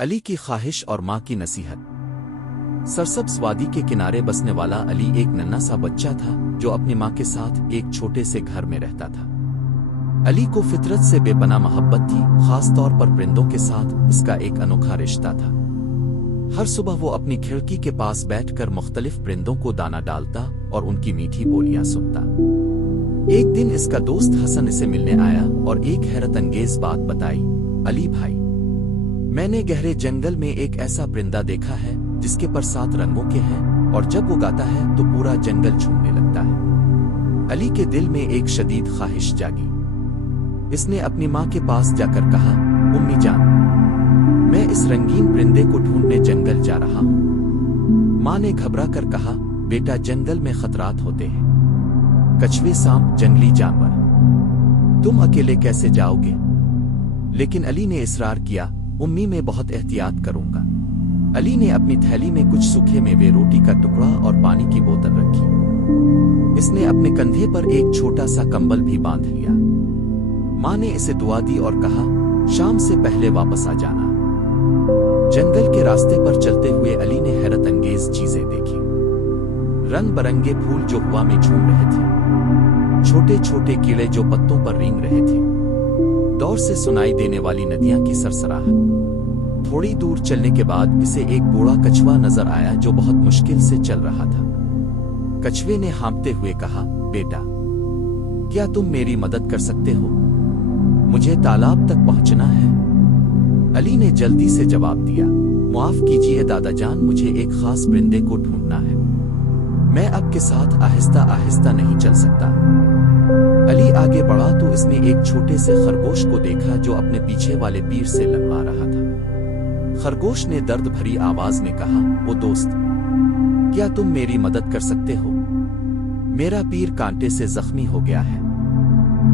علی کی خواہش اور ماں کی نصیحت۔ سرسبز وادی کے کنارے بسنے والا علی ایک ننھا سا بچہ تھا جو اپنی ماں کے ساتھ ایک چھوٹے سے گھر میں رہتا تھا۔ علی کو فطرت سے بے پناہ محبت تھی، خاص طور پر پرندوں کے ساتھ اس کا ایک انوکھا رشتہ تھا۔ ہر صبح وہ اپنی کھڑکی کے پاس بیٹھ کر مختلف پرندوں کو دانہ ڈالتا اور ان کی میٹھی بولیاں سنتا۔ ایک دن اس کا دوست حسن اسے ملنے آیا اور ایک حیرت انگیز بات بتائی۔ علی بھائی، میں نے گہرے جنگل میں ایک ایسا پرندہ دیکھا ہے جس کے پر 7 رنگوں کے ہیں، اور جب وہ گاتا ہے تو پورا جنگل جھومنے لگتا ہے۔ علی کے دل میں ایک شدید خواہش جاگی۔ اس نے اپنی ماں کے پاس جا کر کہا، امی جان، میں اس رنگین پرندے کو ڈھونڈنے جنگل جا رہا ہوں۔ ماں نے گھبرا کر کہا، بیٹا، جنگل میں خطرات ہوتے ہیں، کچھوے، سانپ، جنگلی جانور، تم اکیلے کیسے جاؤ گے؟ لیکن علی نے اصرار کیا، امی میں بہت احتیاط کروں گا۔ علی نے اپنی تھیلی میں کچھ سوکھے میوے، روٹی کا ٹکڑا اور پانی کی بوتل رکھی۔ اس نے اپنے کندھے پر ایک چھوٹا سا کمبل بھی باندھ لیا۔ ماں نے اسے دعا دی اور کہا، شام سے پہلے واپس آ جانا۔ جنگل کے راستے پر چلتے ہوئے علی نے حیرت انگیز چیزیں دیکھی۔ رنگ برنگے پھول جو ہوا میں جھوم رہے تھے، چھوٹے چھوٹے کیڑے جو پتوں پر رینگ رہے تھے، دور سے سنائی دینے والی ندیاں کی سرسراہٹ۔ تھوڑی دور چلنے کے بعد اسے ایک بوڑھا کچھوا نظر آیا جو بہت مشکل سے چل رہا تھا۔ کچھوے نے ہانپتے ہوئے کہا، بیٹا، کیا تم میری مدد کر سکتے ہو؟ مجھے تالاب تک پہنچنا ہے۔ علی نے جلدی سے جواب دیا، معاف کیجیے دادا جان، مجھے ایک خاص پرندے کو ڈھونڈنا ہے، میں آپ کے ساتھ آہستہ آہستہ نہیں چل سکتا۔ علی آگے بڑھا تو اس نے ایک چھوٹے سے خرگوش کو دیکھا جو اپنے پیچھے والے پیر سے لگوا رہا تھا۔ خرگوش نے درد بھری آواز میں کہا، او دوست، کیا تم میری مدد کر سکتے ہو؟ میرا پیر کانٹے سے زخمی ہو گیا ہے۔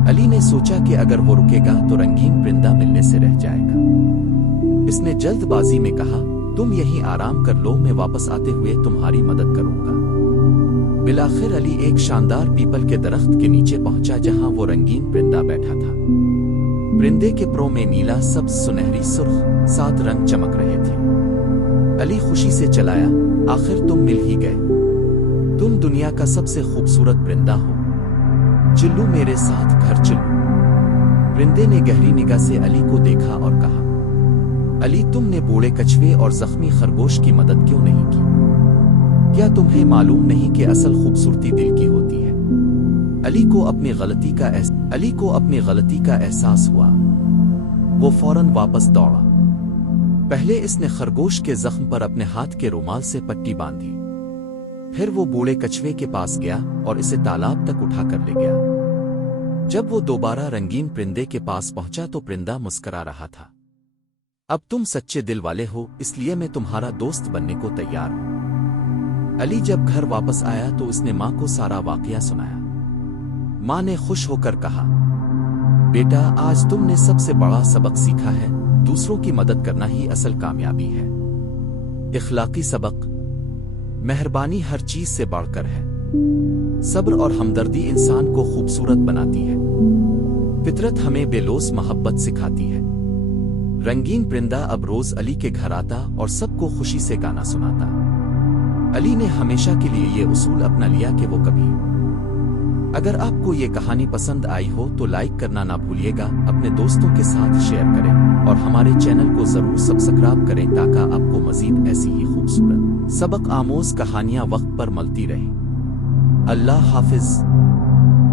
علی نے سوچا کہ اگر وہ رکے گا تو رنگین پرندہ ملنے سے رہ جائے گا۔ اس نے جلد بازی میں کہا، تم یہیں آرام کر لو، میں واپس آتے ہوئے تمہاری مدد کروں گا۔ بالآخر علی ایک شاندار پیپل کے درخت کے نیچے پہنچا جہاں وہ رنگین پرندہ بیٹھا تھا۔ پرندے کے پروں میں نیلا، سبز، سنہری، سرخ 7 رنگ چمک رہے تھے۔ علی خوشی سے چلایا، آخر تم مل ہی گئے، تم دنیا کا سب سے خوبصورت پرندہ ہو، چلو میرے ساتھ گھر چلو۔ پرندے نے گہری نگاہ سے علی کو دیکھا اور کہا، علی، تم نے بوڑھے کچھوے اور زخمی خرگوش کی مدد کیوں نہیں کی؟ کیا تمہیں معلوم نہیں کہ اصل خوبصورتی دل کی ہوتی ہے؟ علی کو اپنی غلطی کا احساس ہوا۔ وہ فوراً واپس دوڑا۔ پہلے اس نے خرگوش کے زخم پر اپنے ہاتھ کے رومال سے پٹی باندھی، پھر وہ بوڑھے کچھوے کے پاس گیا اور اسے تالاب تک اٹھا کر لے گیا۔ جب وہ دوبارہ رنگین پرندے کے پاس پہنچا تو پرندہ مسکرا رہا تھا، اب تم سچے دل والے ہو، اس لیے میں تمہارا دوست بننے کو تیار ہوں۔ علی جب گھر واپس آیا تو اس نے ماں کو سارا واقعہ سنایا۔ ماں نے خوش ہو کر کہا، بیٹا، آج تم نے سب سے بڑا سبق سیکھا ہے، دوسروں کی مدد کرنا ہی اصل کامیابی ہے۔ اخلاقی سبق، مہربانی ہر چیز سے بڑھ کر ہے، صبر اور ہمدردی انسان کو خوبصورت بناتی ہے، فطرت ہمیں بے لوث محبت سکھاتی ہے۔ رنگین پرندہ اب روز علی کے گھر آتا اور سب کو خوشی سے گانا سناتا۔ علی نے ہمیشہ کے لیے یہ اصول اپنا لیا کہ وہ کبھی۔ اگر آپ کو یہ کہانی پسند آئی ہو تو لائک کرنا نہ بھولیے گا، اپنے دوستوں کے ساتھ شیئر کریں اور ہمارے چینل کو ضرور سبسکرائب کریں تاکہ آپ کو مزید ایسی ہی خوبصورت سبق آموز کہانیاں وقت پر ملتی رہیں۔ اللہ حافظ۔